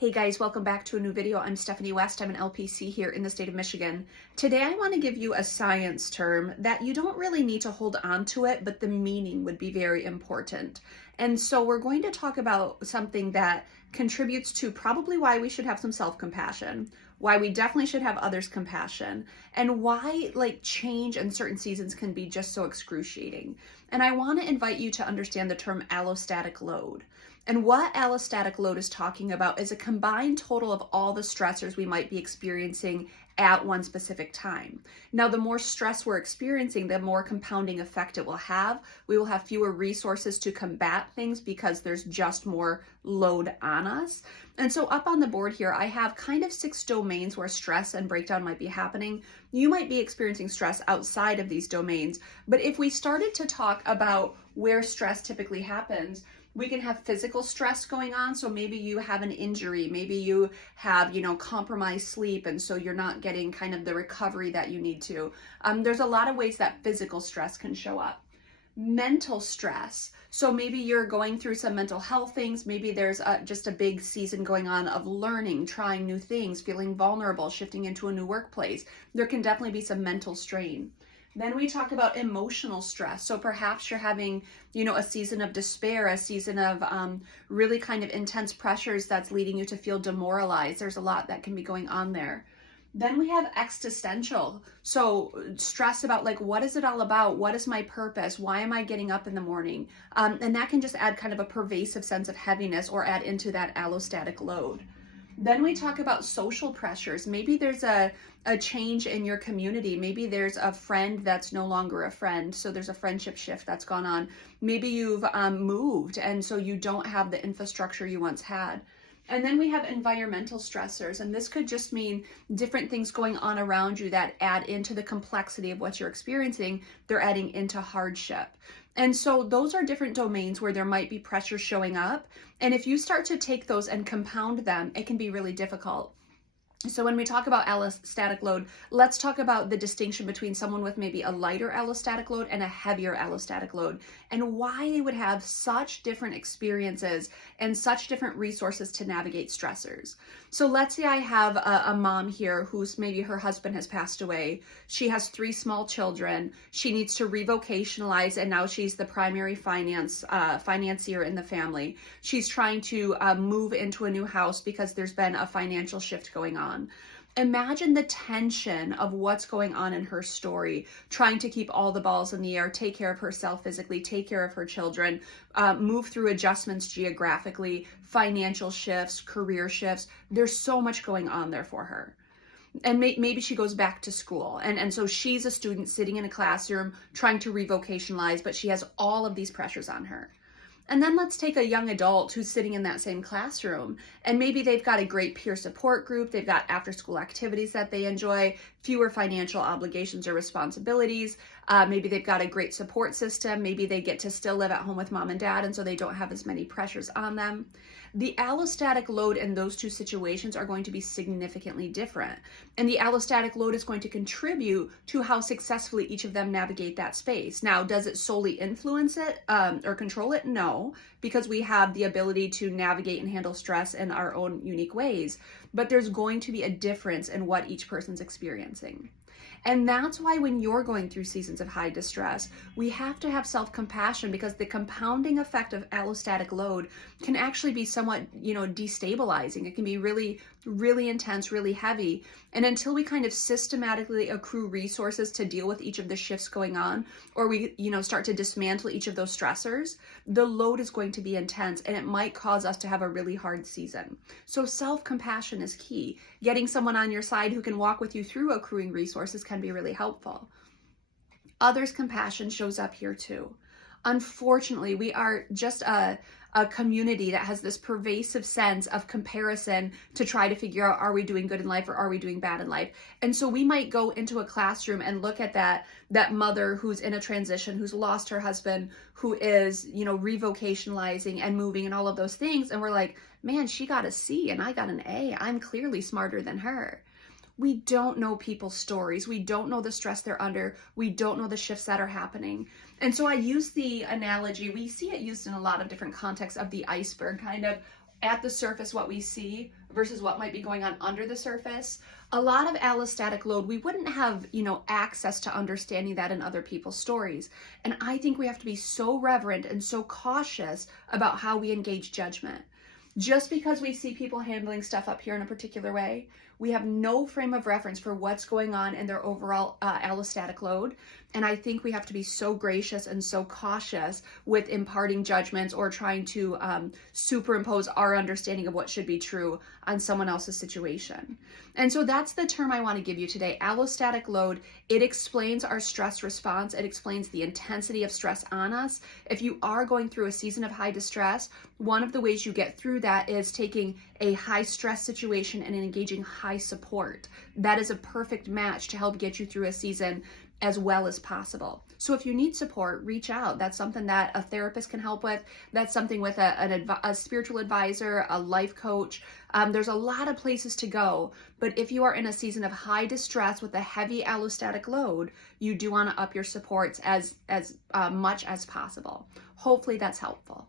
Hey guys, welcome back to a new video. I'm Stephanie West. I'm an LPC here in the state of Michigan. Today I want to give you a science term that you don't really need to hold on to it, but the meaning would be very important. And so we're going to talk about something that contributes to probably why we should have some self-compassion, why we definitely should have others' compassion, and why change in certain seasons can be just so excruciating. And I want to invite you to understand the term allostatic load. And what allostatic load is talking about is a combined total of all the stressors we might be experiencing at one specific time. Now, the more stress we're experiencing, the more compounding effect it will have. We will have fewer resources to combat things because there's just more load on us. And so up on the board here, I have kind of 6 domains where stress and breakdown might be happening. You might be experiencing stress outside of these domains, but if we started to talk about where stress typically happens, we can have physical stress going on. So maybe you have an injury, maybe you have, compromised sleep, and so you're not getting kind of the recovery that you need to. There's a lot of ways that physical stress can show up. Mental stress. So maybe you're going through some mental health things. Maybe there's just a big season going on of learning, trying new things, feeling vulnerable, shifting into a new workplace. There can definitely be some mental strain. Then we talk about emotional stress. So perhaps you're having, a season of despair, a season of really kind of intense pressures that's leading you to feel demoralized. There's a lot that can be going on there. Then we have existential. So stress about what is it all about? What is my purpose? Why am I getting up in the morning? And that can just add kind of a pervasive sense of heaviness or add into that allostatic load. Then we talk about social pressures. Maybe there's a change in your community. Maybe there's a friend that's no longer a friend. So there's a friendship shift that's gone on. Maybe you've moved, and so you don't have the infrastructure you once had. And then we have environmental stressors, and this could just mean different things going on around you that add into the complexity of what you're experiencing. They're adding into hardship. And so those are different domains where there might be pressure showing up. And if you start to take those and compound them, it can be really difficult. So when we talk about allostatic load, let's talk about the distinction between someone with maybe a lighter allostatic load and a heavier allostatic load, and why they would have such different experiences and such different resources to navigate stressors. So let's say I have a mom here who's maybe her husband has passed away. She has 3 small children. She needs to revocationalize, and now she's the primary financier in the family. She's trying to move into a new house because there's been a financial shift going on. Imagine the tension of what's going on in her story, trying to keep all the balls in the air, take care of herself physically, take care of her children, move through adjustments geographically, financial shifts, career shifts. There's so much going on there for her. And maybe she goes back to school. And so she's a student sitting in a classroom trying to revocationalize, but she has all of these pressures on her. And then let's take a young adult who's sitting in that same classroom, and maybe they've got a great peer support group, they've got after-school activities that they enjoy, fewer financial obligations or responsibilities, maybe they've got a great support system, maybe they get to still live at home with mom and dad, and so they don't have as many pressures on them. The allostatic load in those 2 situations are going to be significantly different. And the allostatic load is going to contribute to how successfully each of them navigate that space. Now, does it solely influence it or control it? No, because we have the ability to navigate and handle stress in our own unique ways. But there's going to be a difference in what each person's experiencing. And that's why when you're going through seasons of high distress, we have to have self-compassion, because the compounding effect of allostatic load can actually be somewhat, destabilizing. It can be really, really intense, really heavy. And until we kind of systematically accrue resources to deal with each of the shifts going on, or we, start to dismantle each of those stressors, the load is going to be intense, and it might cause us to have a really hard season. So self-compassion is key. Getting someone on your side who can walk with you through accruing resources can be really helpful. Others' compassion shows up here too. Unfortunately, we are just a community that has this pervasive sense of comparison to try to figure out, are we doing good in life or are we doing bad in life? And so we might go into a classroom and look at that mother who's in a transition, who's lost her husband, who is, revocationalizing and moving and all of those things. And we're like, man, she got a C and I got an A. I'm clearly smarter than her. We don't know people's stories. We don't know the stress they're under. We don't know the shifts that are happening. And so I use the analogy, we see it used in a lot of different contexts, of the iceberg, kind of at the surface what we see, versus what might be going on under the surface. A lot of allostatic load, we wouldn't have, access to understanding that in other people's stories. And I think we have to be so reverent and so cautious about how we engage judgment. Just because we see people handling stuff up here in a particular way, we have no frame of reference for what's going on in their overall allostatic load. And I think we have to be so gracious and so cautious with imparting judgments or trying to superimpose our understanding of what should be true on someone else's situation. And so that's the term I want to give you today, allostatic load. It explains our stress response. It explains the intensity of stress on us. If you are going through a season of high distress, one of the ways you get through that is taking a high stress situation and engaging high support. That is a perfect match to help get you through a season as well as possible. So if you need support, reach out. That's something that a therapist can help with. That's something with a spiritual advisor, a life coach. There's a lot of places to go. But if you are in a season of high distress with a heavy allostatic load, you do want to up your supports as much as possible. Hopefully that's helpful.